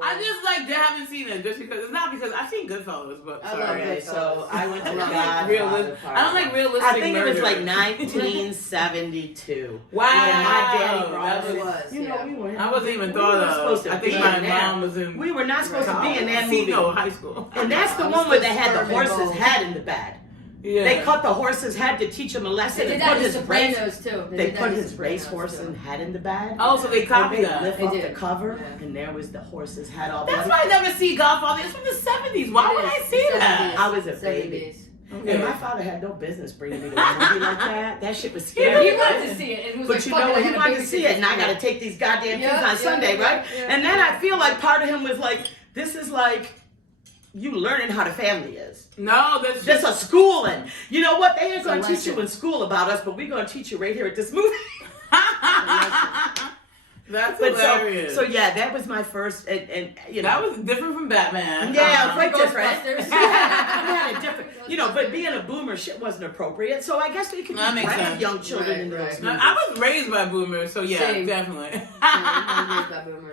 I just like haven't seen it just because it's not because I've seen Goodfellas, but I love sorry. Okay, so I went to The I love Godfather Realistic. Part I don't like 1. realistic. I think it was like murder. 1972. Wow. When my daddy brought That us in. was, You know, yeah. we were. I wasn't even we thought weren't of. supposed to I think be my in there. mom was in. We were not supposed to be in that See, movie. no, high school. And that's the I was one where they supposed had to the sperm and horse's bones. head in the bed. Yeah. They cut the horse's head to teach him a lesson They did and that put in his race. Sopranos too. They did that put in his Sopranos, racehorse too. and head in the bed. Oh, so they And copied they that. lift They up did. the cover, Yeah. and there was the horse's head all That's bloody. why I never see Godfather. It's from the 70s. Why would I see that? I was a baby. 70s. And my father had no business bringing me to a movie like that. That shit was He scary. wanted to see it. And it was But like, you fuck know it, what? I He gotta wanted to babysit see it, and I this got to kid. take these goddamn Yeah, kids on yeah, Sunday, yeah, right? yeah. And then I feel like part of him was like, this is like you learning how the family is. No, that's Just just. a schooling. You know what? They ain't It's a going to teach you lesson. in school about us, but we're going to teach you right here at this movie. That's But hilarious. so yeah, that was my first, and you know. That was different from Batman. Yeah, quite different. Ghostbusters. Yeah, different. You know, but being a boomer, shit wasn't appropriate. So I guess they could That makes drag sense. young children Right, into right. those No, movies. I was raised by boomers, so yeah, Same. definitely.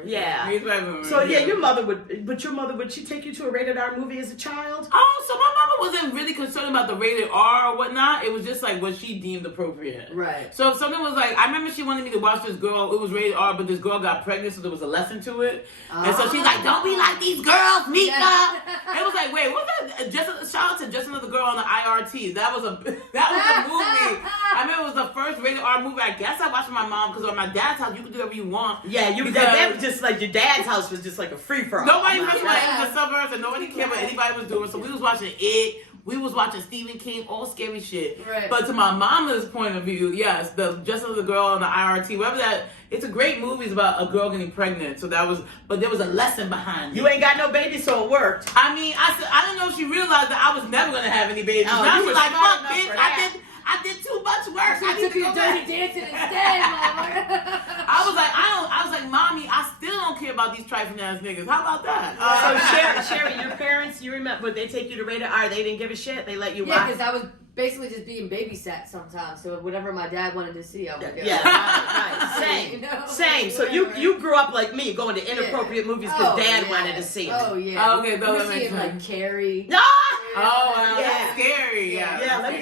Yeah. Raised by boomers. So yeah, your mother would she take you to a rated R movie as a child? Oh, so my mama wasn't really concerned about the rated R or whatnot. It was just like what she deemed appropriate. Right. So if something was like, I remember she wanted me to watch this girl. It was rated R, but this girl got pregnant, so there was a lesson to it. And so she's like, "Don't be like these girls, Mika." Yeah. It was like, wait, what's that? Just shout out to Just Another Girl on the IRT. That was a movie. I remember it was the first rated R movie. I guess I watched with my mom because on my dad's house you could do whatever you want. Yeah, that was just like your dad's house was just like a free for all. Nobody was Yeah. in the suburbs and nobody cared what anybody was doing. So we was watching it. We was watching Stephen King, all scary shit. Right. But to my mama's point of view, yes, the Just Another Girl on the IRT, whatever that, it's a great movie. It's about a girl getting pregnant. So that was, but there was a lesson behind it. You ain't got no baby, so it worked. I mean, I don't know if she realized that I was never gonna have any babies. Oh, Now you she's were like, smart fuck, enough bitch, for that. I did too much work. She I need took to you go to Dirty back. Dancing instead, motherfucker. I was like, mommy, I still don't care about these trifling ass niggas. How about that? So Sherry, your parents, you remember, would they take you to rated R? They didn't give a shit. They let you Yeah, watch. because I was basically just being babysat sometimes. So whatever my dad wanted to see, I would go. Yeah, right. Same, You know? same. So you grew up like me, going to inappropriate movies because Dad wanted to see them. Oh yeah. Oh, okay, we were that makes seeing like sense. Carrie. Oh, wow, Yeah. that's scary. Yeah, Yeah, let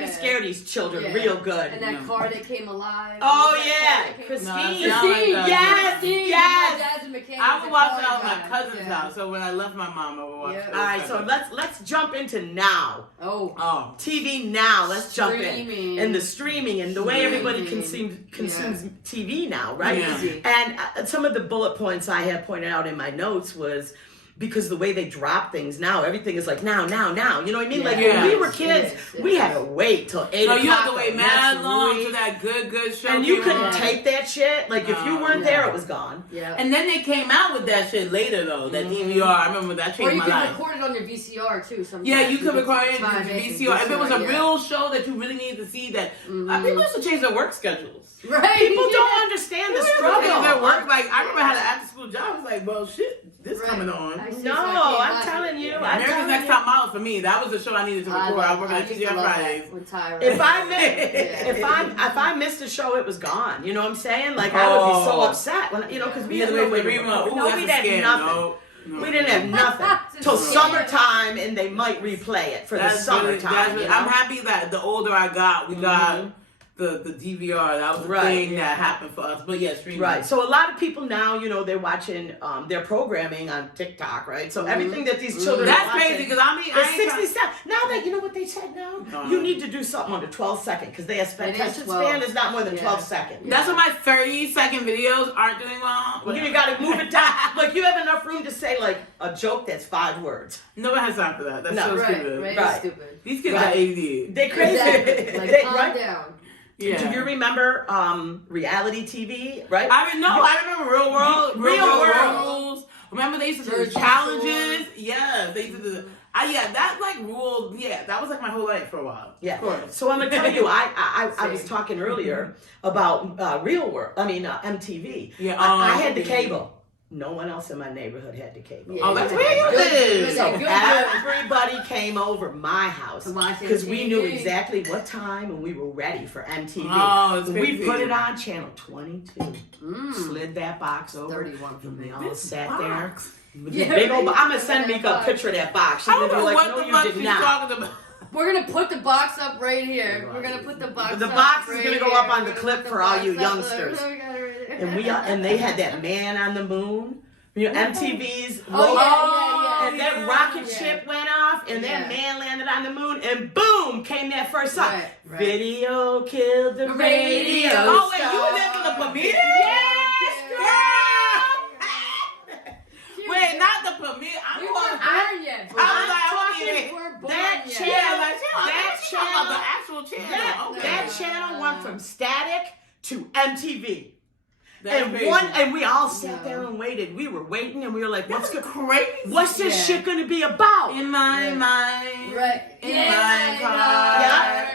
me Yeah. scare these children Yeah. real good. And that car that came alive. Oh That yeah, car that came Christine. alive. Christine, No, yes, Christine. yes. My dad's a mechanic. I he's would a watch car that at my guy. cousin's Yeah. house. So when I left my mom, I would watch Yeah. those All right, so seconds. let's jump into now. Oh. TV now. Let's jump Streaming. in. And the streaming and the way everybody Streaming. consumes TV now, right? Yeah. Easy. And some of the bullet points I had pointed out in my notes was because the way they drop things now, everything is like now. You know what I mean? Like Yeah. when we were It kids, is. we had to wait till 8 So o'clock. you have to wait the mad next long week. to that good show. And you came couldn't on. take that shit. Like if you weren't there, it was gone. Yeah. And then they came out with that shit later though, that DVR. I remember that Or changed you my could life. record it on your VCR too. Sometimes. Yeah, you could record it in time it in VCR. If it was a yeah. real show that you really needed to see, that people used to change their work schedules. Right. People yeah. don't understand the Change struggle. their work. Like I remember I had an after school job. I was like, well, shit, this Right. coming on. I see, No, so I can't I'm watch telling it. you, Yeah. I'm America's telling Next you. Top Model for me. That was the show I needed to record. I worked on used to TGI love that Fridays. with Tyra. If I Yeah. if I missed a show, it was gone. You know what I'm saying? Like I would be so Oh. upset when because we Yeah, had the no way way the to remote. record. Ooh, No, that's we a had scam. nothing. No. We didn't have nothing till summertime, and they might replay it for the That's really- summertime. that's really- you know? I'm happy that the older I got, we got the DVR. That was the Right, thing yeah. that happened for us. But yeah, streaming. Right. So a lot of people now, they're watching their programming on TikTok, right? So everything that these children are That's watching crazy because I mean, I is ain't 60 trying- seconds. Now that you know what they said now, you need to do something under 12 seconds because their It is attention 12. span is not more than Yeah. 12 seconds. That's what my 30-second videos aren't doing well. You gotta move it down. Like you have enough room to say like a joke that's 5 words. No one has time for that. That's No. so Right, stupid. right, Right. stupid. These kids Right. are ADD. They crazy. Exactly. Like, They- calm right? down. Yeah. Do you remember reality TV? Right. I remember Real World. Real World. Rules. Remember they used to do Jersey challenges. Yes, they used to do. That like rule. Yeah, that was like my whole life for a while. Yeah. Of course. So I'm gonna tell you, I was Same. talking earlier about Real World. I mean MTV. Yeah, I had the MTV. cable. No one else in my neighborhood had the cable. Yeah, Oh, that's you where you had that live. good- So good- good- everybody came over my house To watch because we knew MTV. exactly what time and we were ready for MTV. Oh, it's we crazy. put it on channel 22. Mm. Slid that box over. 31 for And me. they all This sat box. there. With Yeah, the big old. right. I'm gonna send That Mika a box. picture of that box. She's I gonna don't be know like, what no, the you fuck did she's not. talking about. We're gonna put the box up right here. We're gonna put the box. The up box is right gonna go here. up on the We're gonna clip put the for all you box up. youngsters. Look, we got it right there. And they had that man on the moon. MTV's Oh, logo. yeah. And that rocket Yeah. ship went off, and Yeah. that man landed on the moon, and boom, came that first song. Right, right. Video killed the radio. Oh wait, star. you were there for the premiere? Yes, Wait, not the premiere. I'm We going. weren't born yet. bro. I was like, I talking wasn't even- We weren't born that yet. channel- Yeah, like that she talking about the channel- actual channel. Okay. That channel went from static to MTV. That's And crazy. and we all sat Yeah. there and waited. We were waiting, and we were like, That's "What's crazy. what's this Yeah. shit gonna be about?" In my Yeah. mind. Right. In Yeah, my car. yeah.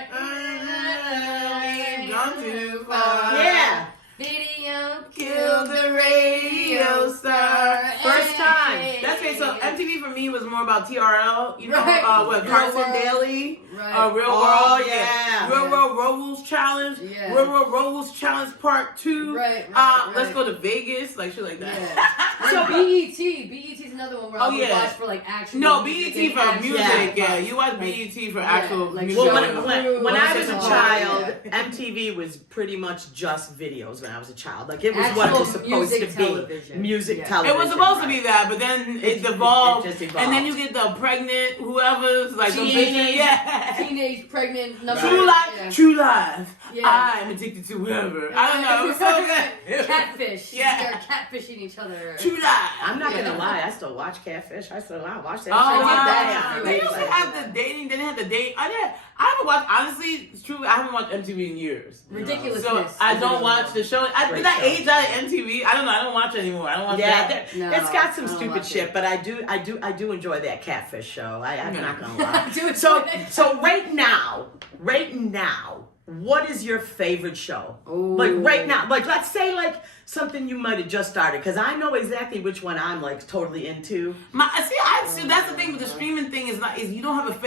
We've gone too far. Yeah, Video Kill the radio star. First time. That's right. So MTV for me was more about TRL. You know, Right. what Real Carson World. Daly. Right. Real Oh, World. yeah. Real World Road Rules Challenge. Yeah. Real World Road Rules Challenge Part 2. Right, right, Let's right. go to Vegas. Like shit like that. Yeah. So- So BET is another one where I Oh, would yeah. watch for like action. No, music BET and for action music. Yeah. Yeah, you watch Like, BET for yeah, actual like music. Well, Show when I was a Oh, child, yeah. MTV was pretty much just videos. When I was a child, like it was what it Actual was supposed music to be. television. Music Yeah. television. It was supposed to right. be that, but then it It devolved, just evolved. and then you get the pregnant whoever's like the Teenage- bitches. Yeah. Teenage pregnant number. True life, Yeah. true life. Yeah. I'm addicted to whoever. I don't know. It was so good. Catfish. Yeah. They're catfishing each other. True life. I'm not Yeah. gonna lie, I still to watch Catfish. I said, wow, watch that. Oh, shit. wow. They They used to have the dating. They didn't have the date. I haven't watched. Honestly, it's true. I haven't watched MTV in years. Ridiculousness. So I don't watch the show. Great Did I show. age out of MTV? I don't know. I don't watch it anymore. I don't watch Yeah, that. No, it's got some I don't stupid watch shit, it. but I do enjoy that Catfish show. I'm Yeah. not gonna lie. Do it. So right now, what is your favorite show? Ooh. Like right now, like let's say like something you might have just started, because I know exactly which one I'm like totally into. See, that's the thing with the streaming thing is you don't have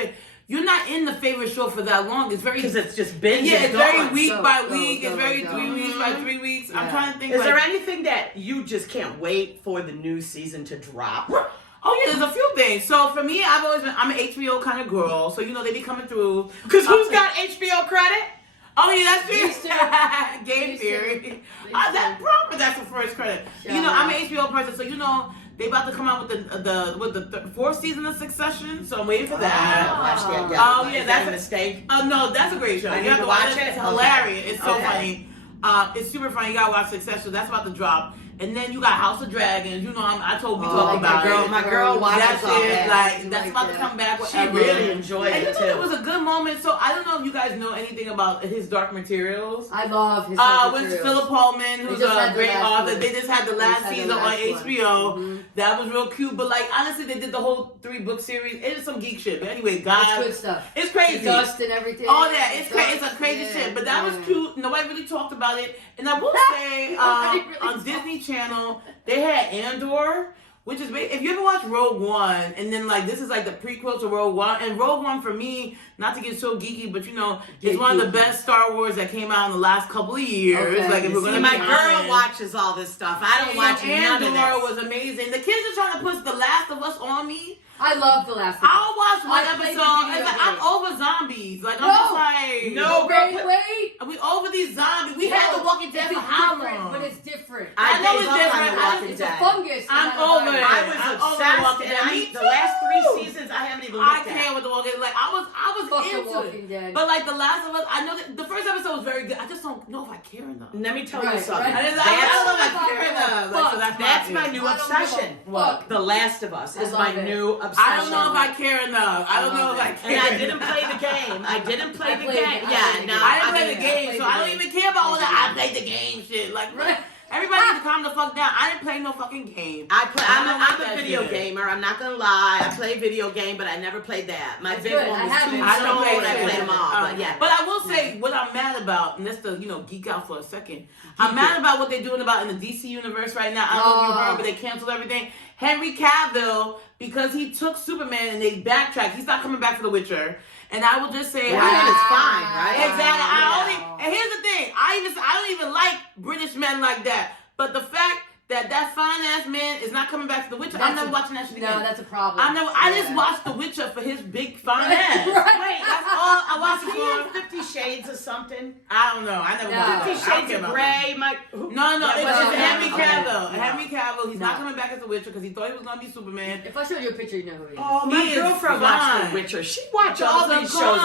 you're not in the favorite show for that long. It's very Because it's just binging. yeah, it's gone. very week by Go, week. go, It's very go. 3 weeks by 3 weeks. I'm Yeah. trying to think. Is like, there anything that you just can't wait for the new season to drop? Oh yeah, there's a few things. So for me, I'm an HBO kind of girl. So they be coming through. Because who's got HBO credit? Oh yeah, that's true. These two. Game These theory. two. That's the first credit. Shout I'm out. an HBO person, so they about to come out with the fourth season of Succession. So I'm waiting for that. Watch that. Oh, yeah, Is that that's a a- mistake. No, that's a great show. I You need have to watch watch it? It's hilarious. Okay. It's so Okay. funny. It's super funny. You gotta watch Succession. That's about to drop. And then you got House of Dragons. I told we talked about it. My girl watches That's all it. that. That's about to come back. She Whatever. really enjoyed And it it too. was a good moment. So I don't know if you guys know anything about his Dark Materials. I love his. With Philip Pullman, who's just a had the great last author. one. They just had the They last just had the season on last one. HBO. Mhm. That was real cute. But honestly, they did the whole 3-book series. It is some geek shit. But anyway, It's guys, good stuff. it's crazy. The dust and everything. Oh yeah, it's Dust, a crazy yeah, shit. But that was yeah. cute. Nobody really talked about it. And I will say, Nobody really on talked. Disney Channel, they had Andor, which is if you ever watch Rogue One, and then this is the prequel to Rogue One. And Rogue One for me, not to get so geeky, but it's one of the best Star Wars that came out in the last couple of years. Okay. If we're gonna See, be my girl honest. watches all this stuff. I don't watch none of Andor this. was amazing. The kids are trying to push The Last of Us on me. I love the last one. I'll watch one I played the episode. video It's game. I'm over zombies. I'm No. just like No, girl, Wait. we over these zombies. We had The Walking Dead for It's how different, long? but it's different. I know gave it's up on different. The Walking It's a Dead. fungus. I'm not a over virus. it. I was I'm over obsessed, Walking and Dead. Me the last 3 too. seasons I haven't even I looked can't at. with The Walking Dead. I was Fuck The into Walking it. Dead. But The Last of Us, I know that the first episode was very good. I just don't know if I care enough. Let me tell you Right, something. right. I don't know if I Fuck. care enough. Fuck. So That's my new I don't give a obsession. fuck. The Last of Us is I my love it. new obsession. I don't know if I care enough. I don't know if I care. And I didn't play the game. I didn't play I the played game. it. I Yeah, played no. it. I didn't play I the played game, the so I don't game. even care about all that. I Right. played the game shit. Right. Everybody needs to calm the fuck down. I didn't play no fucking game. I'm don't like a that video shit. gamer. I'm not gonna lie. I play video game, but I never played that. My That's big good. one I was haven't. Tombstone. I don't play I that. played them all, but yeah. But I will say what I'm mad about, and that's the geek out for a second. I'm mad about what they're doing about in the DC universe right now. I don't know if you heard, but they canceled everything. Henry Cavill, because he took Superman and they backtracked. He's not coming back for The Witcher. And I will just say, Wow. It's fine, right? Exactly. Wow. And here's the thing. I don't even like British men like that. But the fact that fine ass man is not coming back to The Witcher, I'm never watching that shit again. No, that's a problem. I just watched The Witcher for his big fine ass. Right. That's all I watched Was it he in for. 50 Shades or something? I don't know. I never No. watched 50 it. I don't Shades care of about Grey. No, That it's wasn't Henry him? Cavill. Okay. Henry Cavill. He's not No. coming back as The Witcher because he thought he was gonna be Superman. If I showed you a picture, you know who he is. Oh, my He is girlfriend watched fine. The Witcher. She watched all these shows.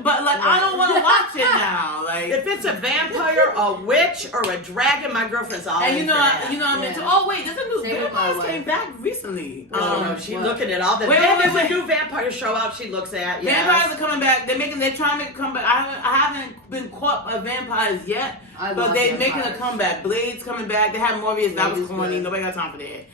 But I don't want to watch it now. If it's a vampire, a witch, or a dragon, my girlfriend's all And in for that. I'm into. Yeah. Oh wait, there's a new Same with my vampires wife. came back recently. Oh, no, she's what? looking at all the. Wait, There's wait. a new vampire show out. She looks at. Yes. Vampires are coming back. They're trying to make a comeback. I haven't been caught by vampires yet, I but love they're making a vampires. comeback. Blade's coming back. They have Morbius. That Blade was is corny. good. Nobody got time for that.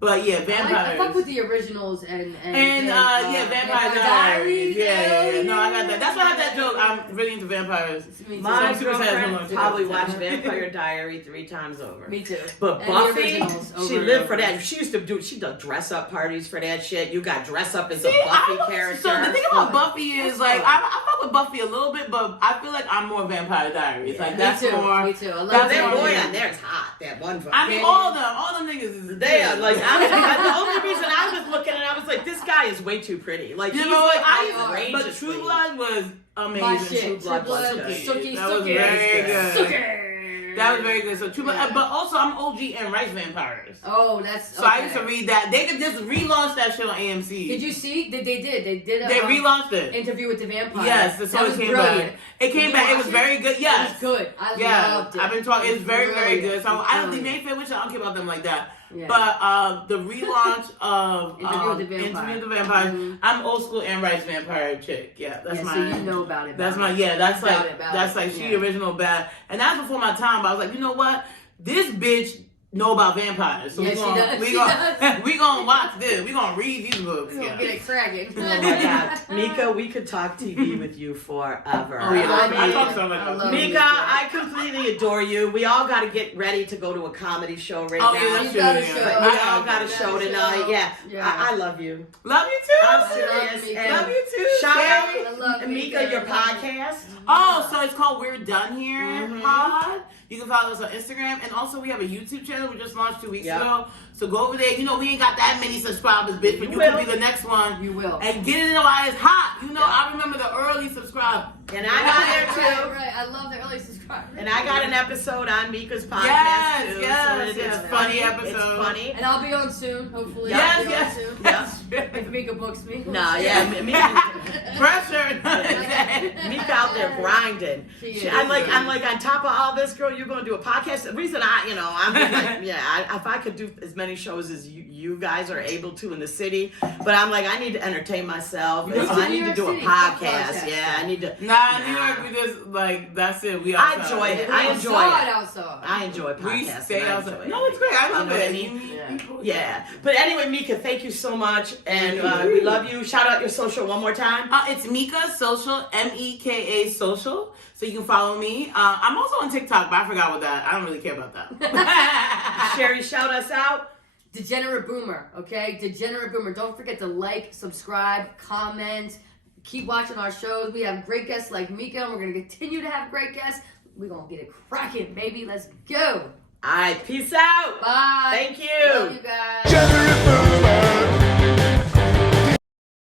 But yeah, I vampires. fuck with the originals and Vampire Vampire Diaries. Diaries. Yeah. No, I got that. That's why I have that joke. I'm really into vampires. Me too. My Some super sad girlfriend women. probably watched Vampire Diary 3 times over. Me too. But And the Buffy, originals over she and lived over. for that. She used to do. She done dress up parties for that shit. You got dress up as a See, Buffy character. So the thing about Fun. Buffy is That's fun. I fuck with Buffy a little bit, but I feel like I'm more Vampire Diaries. Like Yeah. that's Me too. more. Me too. I love that's that more boy me. on there is hot. That one. I mean, all them niggas is They are like. The only reason I was looking and I was like, this guy is way too pretty. Like You he's know what? like But outrageously. True Blood was My amazing. shit. True Blood was Blood, good. Sookie, That was Sookie. very good. Sookie. That was very good. So True Blood, Yeah. but also I'm OG and Rice Vampires. Oh, that's. So I used to read that. They could just relaunch that shit on AMC. Did you see? They did. They did. They relaunched it. Interview with the vampire. Yes, that's that how was it came brilliant. back. It came you back. It watch was very good. Yes. It was good. I Yeah, loved it. I've been talking. It's very, very Brilliant. good. So I don't think Brilliant. Mayfair, which I don't care about them like that. Yeah. But the relaunch of Interview with the Vampire. Vampires, I'm old school Anne Rice vampire chick. Yeah, that's Yeah, my. so you know about it. That's about my it. that's About like it, about that's it. like she Yeah. original bad, and that's before my time. But I was like, you know what, this bitch know about vampires, so Yeah, we she gonna does. we She gonna does. we gonna watch this. We gonna read these books. We're Yeah. gonna get it cracking. Oh my God, Meka, we could talk TV with you forever. Oh yeah, love I you. talk so much. I about love this. you. Meka, I completely adore you. We all got to get ready to go to a comedy show right Oh now. yeah, that's You true. got a Yeah. show. We all You got a got show a tonight. show. Yeah, Yeah. I love you. Love you too. I'm love serious. Meka. And Love you too. shout Sherry. I love out, Meka. Meka, your I love you. podcast. Oh, so it's called We're Done Here Mhm. Pod. You can follow us on Instagram, and also we have a YouTube channel we just launched 2 weeks Yep. ago. So go over there. You know we ain't got that many subscribers, bitch, but You you will. can be the next one. You will. And get it in while it's hot. You know, Yep. I remember the early subscribe. And I got there too. Right. I love the early subscribers. And I got an episode on Meka's podcast Yes, too. yes, so it's yes. funny. Funny episode. It's funny. And I'll be on soon, hopefully. Yes, I'll be on yes. soon. Yes. If Meka books me. No, yeah, Meka, Pressure. Meka out there grinding. She is. I'm like on top of all this, girl. You're gonna do a podcast. The reason I'm just like, if I could do as many shows as you guys are able to in the city, but I'm like, I need to entertain myself, Me so too. I need to do a New York City, fuck podcast. podcast. Yeah, I need to. Nah, New York, we just like that's it. We I outside. enjoy it. We're I enjoy outside, it. outside. I enjoy We podcasting. stay I outside. enjoy No, it. it's great. I love You know what I it. mean? You meet Yeah. people. Yeah, but anyway, Meka, thank you so much, and we love you. Shout out your social one more time. It's Meka Social, Meka Social. So you can follow me. I'm also on TikTok, but I forgot what that. I don't really care about that. Sheri, shout us out. Degenerate Boomer, okay? Degenerate Boomer. Don't forget to like, subscribe, comment. Keep watching our shows. We have great guests like Meka, and we're going to continue to have great guests. We're going to get it cracking, baby. Let's go. All right, peace out. Bye. Thank you. Love you guys.